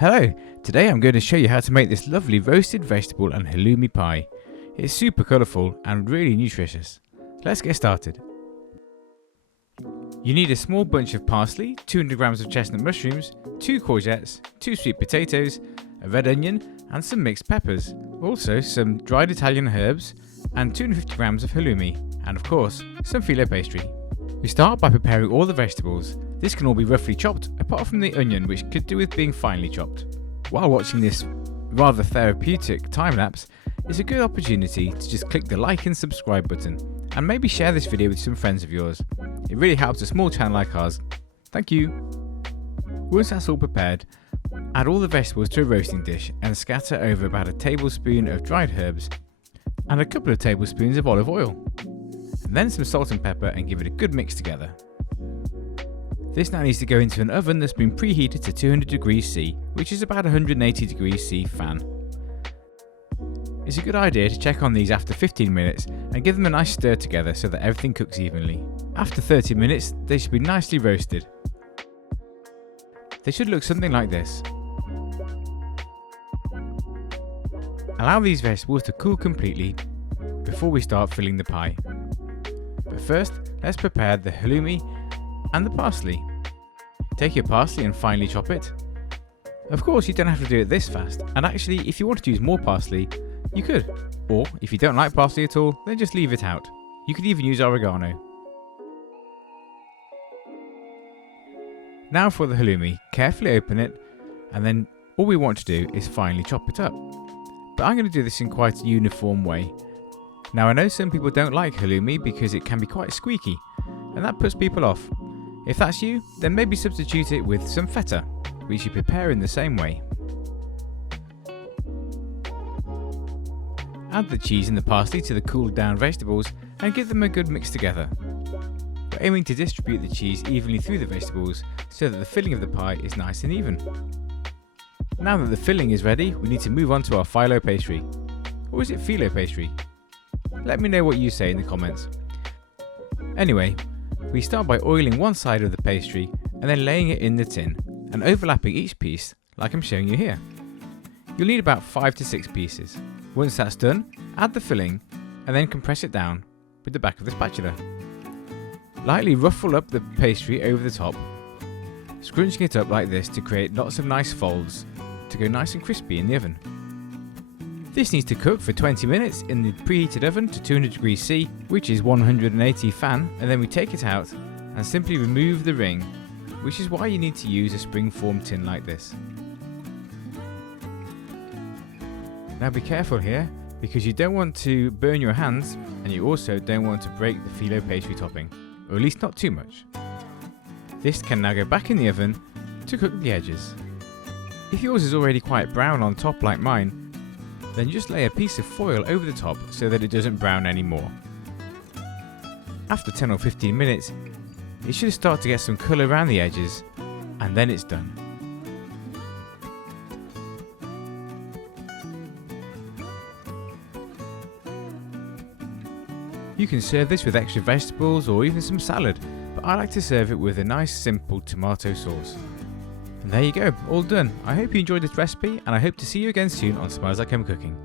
Hello, today I'm going to show you how to make this lovely roasted vegetable and halloumi pie. It's super colourful and really nutritious. Let's get started. You need a small bunch of parsley, 200 grams of chestnut mushrooms, 2 courgettes, 2 sweet potatoes, a red onion and some mixed peppers, also some dried Italian herbs and 250 grams of halloumi, and of course some filo pastry. We start by preparing all the vegetables. This can all be roughly chopped apart from the onion, which could do with being finely chopped. While watching this rather therapeutic time lapse, it's a good opportunity to just click the like and subscribe button and maybe share this video with some friends of yours. It really helps a small channel like ours. Thank you! Once that's all prepared, add all the vegetables to a roasting dish and scatter over about a tablespoon of dried herbs and a couple of tablespoons of olive oil. And then some salt and pepper and give it a good mix together. This now needs to go into an oven that's been preheated to 200 degrees C, which is about 180 degrees C fan. It's a good idea to check on these after 15 minutes and give them a nice stir together so that everything cooks evenly. After 30 minutes, they should be nicely roasted. They should look something like this. Allow these vegetables to cool completely before we start filling the pie. But first, let's prepare the halloumi and the parsley. Take your parsley and finely chop it. Of course, you don't have to do it this fast, and actually if you wanted to use more parsley, you could. Or if you don't like parsley at all, then just leave it out. You could even use oregano. Now for the halloumi, carefully open it, and then all we want to do is finely chop it up. But I'm going to do this in quite a uniform way. Now I know some people don't like halloumi because it can be quite squeaky, and that puts people off. If that's you, then maybe substitute it with some feta, which you prepare in the same way. Add the cheese and the parsley to the cooled down vegetables and give them a good mix together. We're aiming to distribute the cheese evenly through the vegetables so that the filling of the pie is nice and even. Now that the filling is ready, we need to move on to our filo pastry. Or is it filo pastry? Let me know what you say in the comments. Anyway, we start by oiling one side of the pastry and then laying it in the tin and overlapping each piece like I'm showing you here. You'll need about 5 to 6 pieces. Once that's done, add the filling and then compress it down with the back of the spatula. Lightly ruffle up the pastry over the top, scrunching it up like this to create lots of nice folds to go nice and crispy in the oven. This needs to cook for 20 minutes in the preheated oven to 200 degrees C, which is 180 fan, and then we take it out and simply remove the ring, which is why you need to use a spring-formed tin like this. Now be careful here, because you don't want to burn your hands and you also don't want to break the filo pastry topping, or at least not too much. This can now go back in the oven to cook the edges. If yours is already quite brown on top like mine, then just lay a piece of foil over the top so that it doesn't brown anymore. After 10 or 15 minutes, it should start to get some colour around the edges, and then it's done. You can serve this with extra vegetables or even some salad, but I like to serve it with a nice simple tomato sauce. And there you go, all done. I hope you enjoyed this recipe and I hope to see you again soon on Smiles Like Home Cooking.